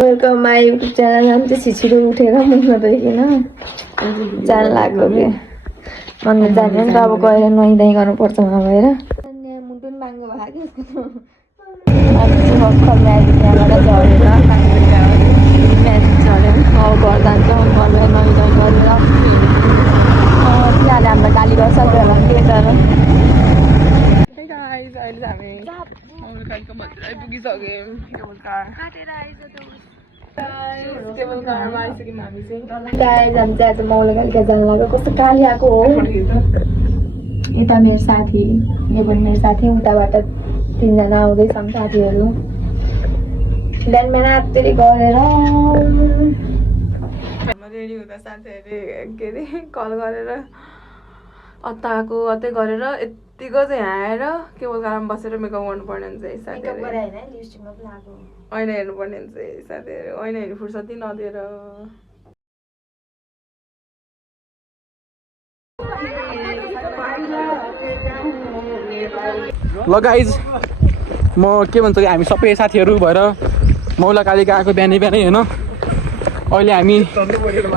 Welcome my YouTube channel हामी चाहिँ छिटो उठेर मुख नधोइकन जान लाग्यो कि मन जाने नि त अब गएर नुहाइधुवाइ गर्नुपर्छ वहाँ गएर मुटु पनि बाङ्गो भयो कि हामी चाहिँ भर्खर म्याजिक त्यहाँबाट झरेर म्याजिक झऱ्यौँ अब घर जान्छौँ घरमा नुहाइधुवाइ गरेर तिनीहरूले हामीलाई गाली गर्छ होला के तर अहिले हामी मौलकालीको मन्दिर आइपुगिसक्यौँ हामी चाहिँ आज मौलकालिका जान लाग्यो कस्तो काली आएको हो यता मेरो साथी यो पनि मेरो साथी उताबाट 3जना आउँदैछौँ साथीहरू बिहान बिहान आत्तिरी गरेर रेडी हुँदा साथीहरूले के अरे कल गरेर अत्ताको अतै गरेर यत्तिको चाहिँ आएर केवल कारमा बसेर मेकअप गर्नुपर्ने हुन्छ है साथीहरू ऐना हेर्नुपर्ने हुन्छ है साथीहरू ऐना हेर्नु फुर्सदै नदिएर ल गाइज म के भन्छ हामी सबै साथीहरू भएर मौलकालीका आएको बिहानै बिहानै होइन अहिले हामी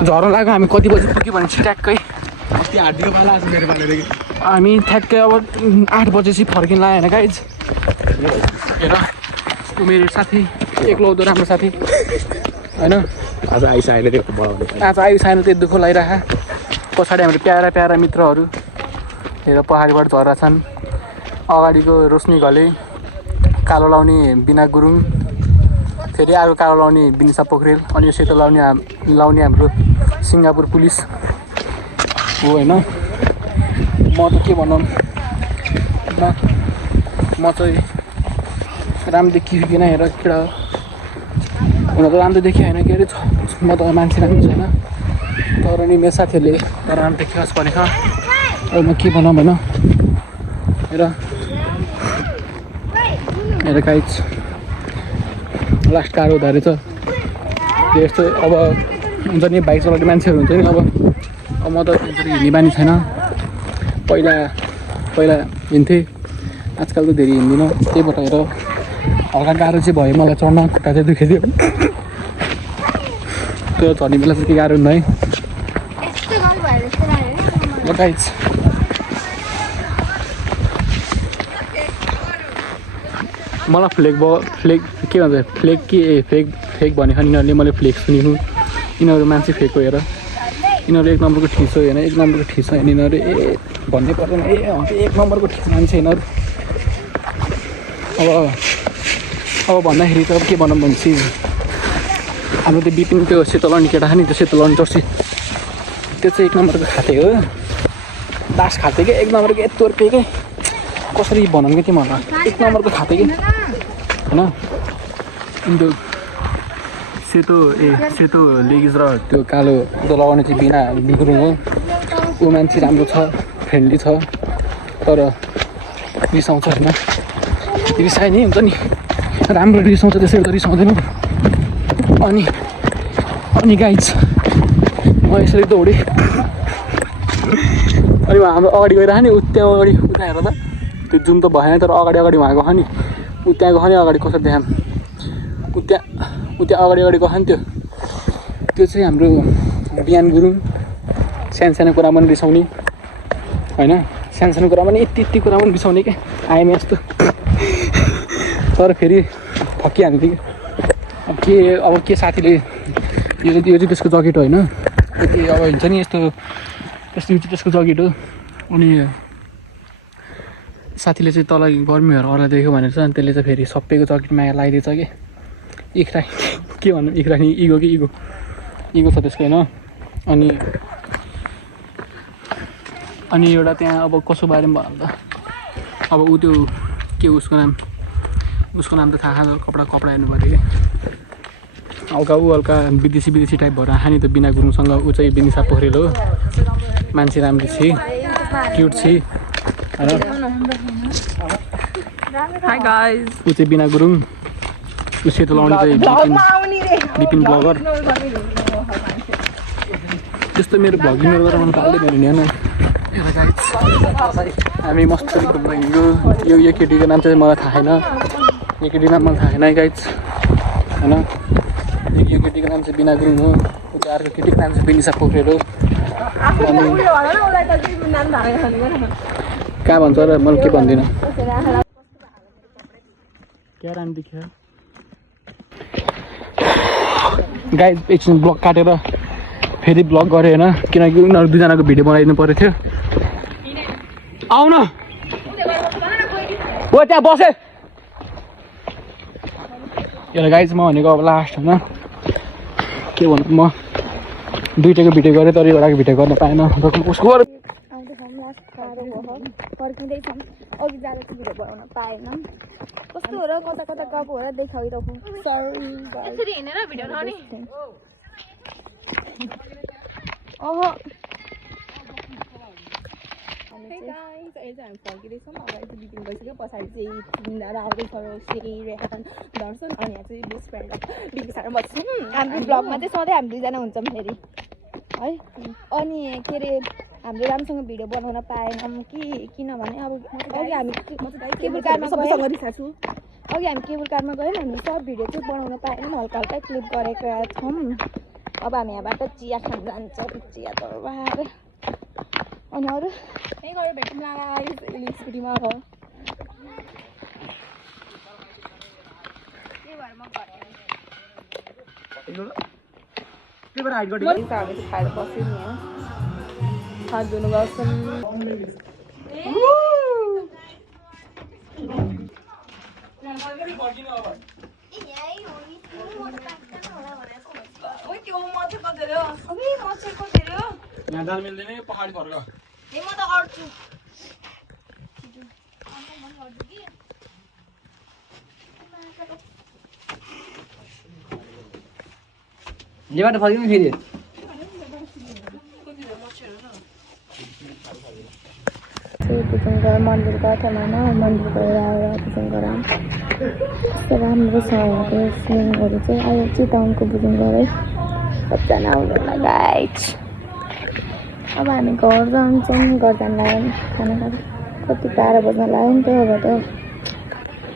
झर्न लाग्यो हामी कति बजी पुग्यो भने ठ्याक्कै हामी ठ्याक्कै अब 8 बजेपछि फर्किन लाग्यो होइन गाइज हेर मेरो साथी एक्लो राम्रो साथी होइन आज आइसाएन त्यो दुःख लगाइरहेको पछाडि हाम्रो प्यारा प्यारा मित्रहरू हेर पहाडबाट झरेका छन् अगाडिको रोशनी घले कालो लाउने बिना गुरुङ फेरि अर्को कालो लाउने बिनिसा पोखरेल अनि यो सेतो लाउने हाम्रो सिङ्गापुर पुलिस हो होइन म त के भनौँ म चाहिँ राम्रो देखिकन हेर केटा हुन त राम्रो देखियो होइन के अरे म त मान्छे राम्रो छैन तर नि मेरो साथीहरूले राम्रो देखियोस् भनेको अब म के भनौँ होइन हेर गाइज लास्ट कार हुँदो रहेछ यस्तो अब हुन्छ नि बाइक चलाउने मान्छेहरू हुन्छ नि अब म त हिँड्ने बानी छैन पहिला हिँड्थेँ आजकल त धेरै हिँड्दिनँ त्यही भएर हेर हल्का गाह्रो चाहिँ भयो मलाई चढ्न खुट्टा चाहिँ दुखेको थियो त्यो चढ्ने बेला चाहिँ के गाह्रो हुन्न है ल गाइज मलाई फ्लेक के भन्छ फ्लेक फेक भनेको यिनीहरूले मैले फ्लेक सुनेको यिनीहरू मान्छे फेक हो हेर यिनीहरू 1 नम्बरको ठिस हो होइन 1 नम्बरको ठिस होइन यिनीहरू भन्नै पर्दैन 1 नम्बरको ठिस मान्छे यिनीहरू अब भन्दाखेरि त अब के भनौँ भनेपछि हाम्रो त्यो बिपिन त्यो सेतो लाउने केटा छ नि त्यो सेतो लाउने जर्सी त्यो चाहिँ 1 नम्बरको खाते हो दास खाते क्या 1 नम्बरको यत्रो रुपियाँ क्या कसरी भनौँ कि तिमीहरूलाई 1 नम्बरको खाते कि होइन त्यो सेतो लेगिज र त्यो कालो त्यो लगाउने चाहिँ बिना गुरुङ हो ऊ मान्छे राम्रो छ फ्रेन्डली छ तर रिसाउँछ होइन रिसाइ नै हुन्छ नि राम्रो रिसाउँछ त्यसरी त रिसाउँदैन अनि गाइज म यसरी दौडेँ अनि हाम्रो अगाडि गइरह नि त्यहाँ अगाडि उता हेर त त्यो जुम त भएन तर अगाडि उहाँ गयो नि त्यहाँ गयो नि अगाडि कसरी देखाम त्यहाँ अगाडि गयो नि त्यो चाहिँ हाम्रो बिहान गुरुङ सानो कुरामा पनि रिसाउने होइन सानो कुरामा पनि यति कुरामा पनि रिसाउने क्या आएँ यस्तो तर फेरि फकिहाल्थ्यो कि अब के साथीले यो चाहिँ त्यसको जकेट होइन अब हुन्छ नि यस्तो त्यसको जकेट हो अनि साथीले चाहिँ तल गर्मीहरू अरूलाई देख्यो भनेर चाहिँ त्यसले चाहिँ फेरि सबैको जकेटमा लगाइदिएछ कि इख्रा के भन्नु इख्रा नि इगो छ त्यसको होइन अनि एउटा त्यहाँ अब कसो बारेमा भयो त अब ऊ त्यो के उसको नाम त थाहा कपडा हेर्नु पऱ्यो कि हल्का विदेशी टाइप भएर आयो नि त बिना गुरुङसँग ऊ चाहिँ बिनिसा पोखरेल हो मान्छे राम्रो छ क्युट छ हाई गाइस ऊ चाहिँ बिना गुरुङ ऊ सेतो लाउने चाहिँ बिपिन ब्लगर त्यस्तो मेरो भ्लगिङहरू गरेर मलाई पाल्दै भयो नि होइन हामी मस्तरी घुम्न हिँड्यो यो केटीको नाम चाहिँ मलाई थाहा छैन यो केटीको नाम मलाई थाहा छैन गाइज होइन यो केटीको नाम चाहिँ बिना गुरुङ हो, उता अर्को केटीको नाम चाहिँ बिनिसा पोखरेल हो। कहाँ भन्छ र मैले के भन्दिनँ। क्या राम देख्यो गाइज, एकछिन ब्लग काटेर फेरि ब्लग गरेँ होइन, किनकि उनीहरू दुईजनाको भिडियो बनाइदिनु परेको थियो। आउन ओ त्यहाँ बसे एउटा गाइज, म भनेको अब लास्ट होइन के भन्नु, म दुईटाको भिडियो गरेँ तर एउटाको भिडियो गर्न पाएन। उसको फर्किँदैछौँ, अघि जाँदा चाहिँ भिडियो बनाउन पाएनौँ। कस्तो हो र, कता कता गएको हो र देखाइरहेको। यसरी हिँडेर भिडियो बनाउने ओहो। अहिले चाहिँ हामी फर्किँदैछौँ। अब चाहिँ बिपिन गइसक्यो, पछाडि चाहिँ तिनजना आउँदैछ, श्री, रेहान, दर्शन, अनि यहाँ चाहिँ बेस्ट फ्रेन्ड बिकिसार बस्छौँ। हाम्रो ब्लगमा चाहिँ सधैँ हामी दुईजना हुन्छौँ फेरि है। अनि के अरे हामीले राम्रोसँग भिडियो बनाउन पाएनौँ कि किनभने अब अघि हामी केबुल कारमा गयौँ, हामीले सब भिडियो चाहिँ बनाउन पाएनौँ, हल्का हल्का क्लिप गरेका छौँ। अब हामी यहाँबाट चिया खान जान्छौँ, चिया दरबार। अनि अरू यहीँ गएर भेटौँला स्कुटीमा हो। हामी चाहिँ खाएर बस्यौँ नि यहाँ, हात धुनु गर्छौँ। यहाँ जान मिल्दैन, पहाडी फर्क जेबाट फर्क्यौँ फेरि पूजन गरेर मन्दिरको अथवा मन्दिर गएर आएर पूजन गराउँ। कस्तो राम्रो छ यहाँको सिलिङहरू चाहिँ। अहिले चितवनको पूजन गरेँ, सबजना आउँदैन गाइज। अब हामी घर जान्छौँ, घर जान लाग्यो खाना खाएर कति 12 बज्न लाग्यो नि त, अब त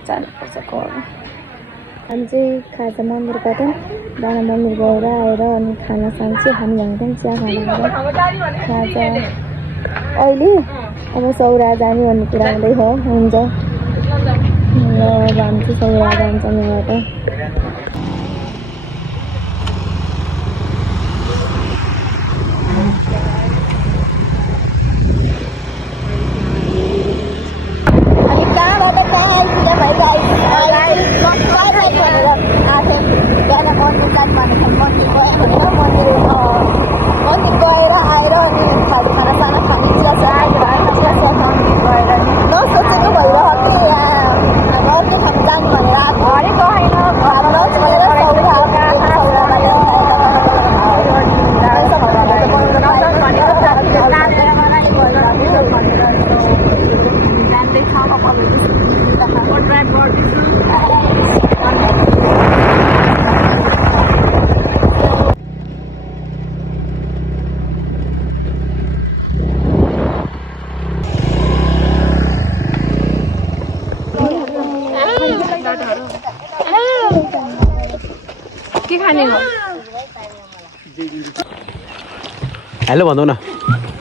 जानुपर्छ घर। हामी चाहिँ खाजा मन्दिरबाट डाँडा मन्दिर गएर आएर अनि खाना खान्छौँ। हामी भन्छौँ चिया खाना खाजा अहिले अब सौरा जाने भन्ने कुरा हुँदै हो। हुन्छ ल, अब हामी चाहिँ सौरा जान्छौँ यहाँबाट। के खाने हो? हेलो भनौँ न,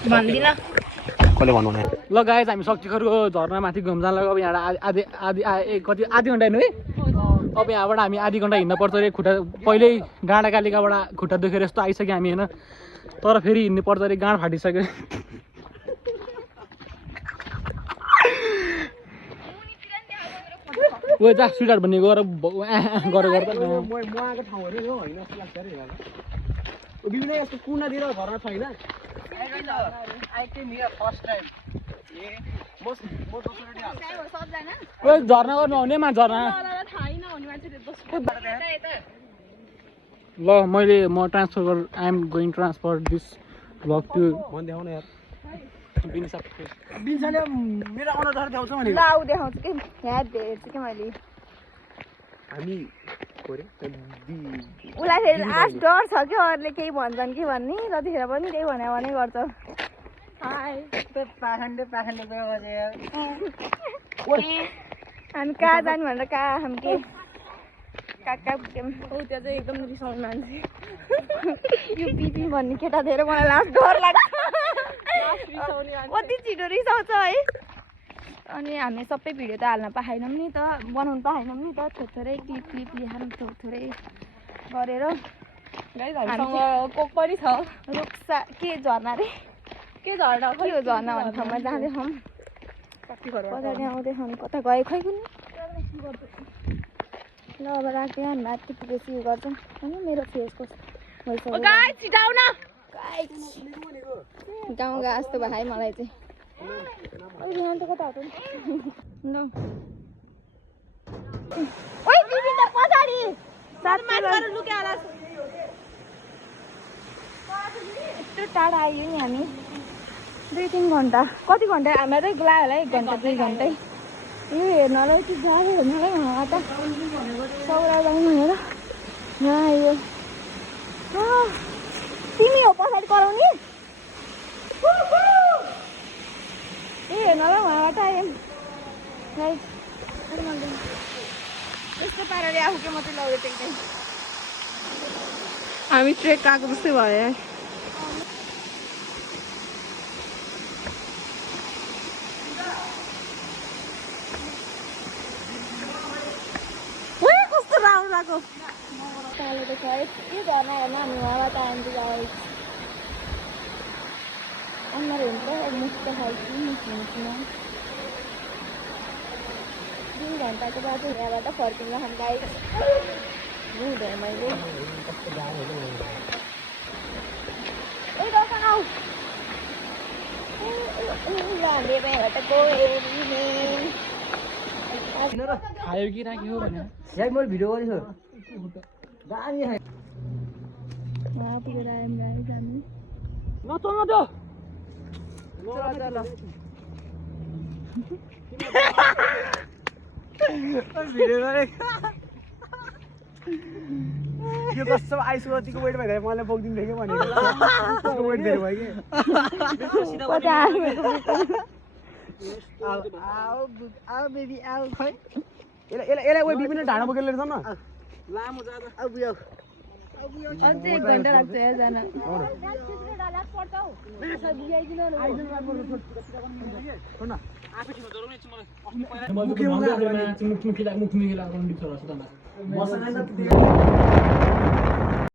भन्दिनँ। कसले भन्नु न। ल गाइज, हामी सक्तिखरको झर्नामाथि घुम जान लाग्यो। अब यहाँबाट कति आधी घन्टा हिँड्नु है। अब यहाँबाट हामी आधी घन्टा हिँड्न पर्छ अरे। खुट्टा पहिल्यै डाँडाकालिकाबाट खुट्टा दुखेर यस्तो आइसक्यो हामी होइन, तर फेरि हिँड्नु पर्छ अरे, गाँड फाटिसक्यो। ओ जा स्विटार भन्ने गएर गरेर यस्तो कुनातिर झर्ना छैन। झर्ना गर्नु आउने मा झर्ना। ल म ट्रान्सफर गर, I am going transfer this blog to बिन्साले मेरो अनुहार देखाउँछ भने ल आऊ देखाउँछु कि यहाँ हेर्छु कि मैले। हामी उसलाई फेरि आज डर छ कि अरूले केही भन्छन् कि भन्ने, जतिखेर पनि केही भन्यो भने गर्छ। हामी कहाँ जानु भनेर कहाँ हामी के काका गेम हो त्यो चाहिँ एकदम रिसाउने मान्छे यो पिपी भन्ने केटा धेरै मलाई लास्ट डर लाग्छ रिसाउने मान्छे कति छिटो रिसाउँछ है अनि हामी सबै भिडियो त हाल्न पाएनौँ नि त बनाउनु पाएनौँ नि त थोरै क्लिप लेखाउँ थोरै गरेर गाइस हामीसँग कोक पनि छ रुक्सा के झर्ना रे के झर्ना के हो झर्ना भन्ने ठाउँमा जाँदैछौँ कता आउँदैछौँ कता गयो खै कुनै ल अब राख्दै हामी माथि पुगेपछि उयो गर्छौँ होइन मेरो फेस कस्तो गाइस छिटाउ न गाउँ गए जस्तो भयो है मलाई चाहिँ त कता हो ल ओइ दिदी त पछाडी यत्रो टाढा आयो नि हामी 2-3 घन्टा कति घन्टा हामीलाई त लाग्यो होला 1 घन्टा 2 घन्टै यो हेर्नलाई चाहिँ गाह्रो हेर्नलाई उहाँ त सौरा गाउँ भनेर यहाँ आयो तिमी हो पछाडि कराउने ए हेर्नलाई उहाँबाट आयौँ यस्तो पाराले आफू के मात्रै लगाउँदै टेक्दै हामी ट्रेक आएको जस्तै भयो कस्तो राम्रो लाग्यो कालो त छ के झर्ना हेर्न हामी उहाँबाट आयौँ त गाइस अनुहार हुन्छ मुख त खाल्छु मुखमा 2 घन्टाको बाटो यहाँबाट फर्किँदा हामी गाइस हुँदैन मैले ए दर्शन आऊ हामीले यहाँबाट गएँ खायो कि राख्यो भने यार मैले भिडियो गरेको दामी है वहाँ पुगेर आयौँ गाइस हामी नचल्न त्यो भिडियो गरेको यो कस्तो आइसको यतिको वेट भइदियो मलाई बोक्दिनु थियो कि भनेको वेट धेरै भयो कि आओ बेबी आओ खै यसलाई उयो विभिन्न ढाँडा बोकेर लिएर जाउँ न लामो जाँदा अझै 1 घन्टा लाग्छ यहाँ जान मुखी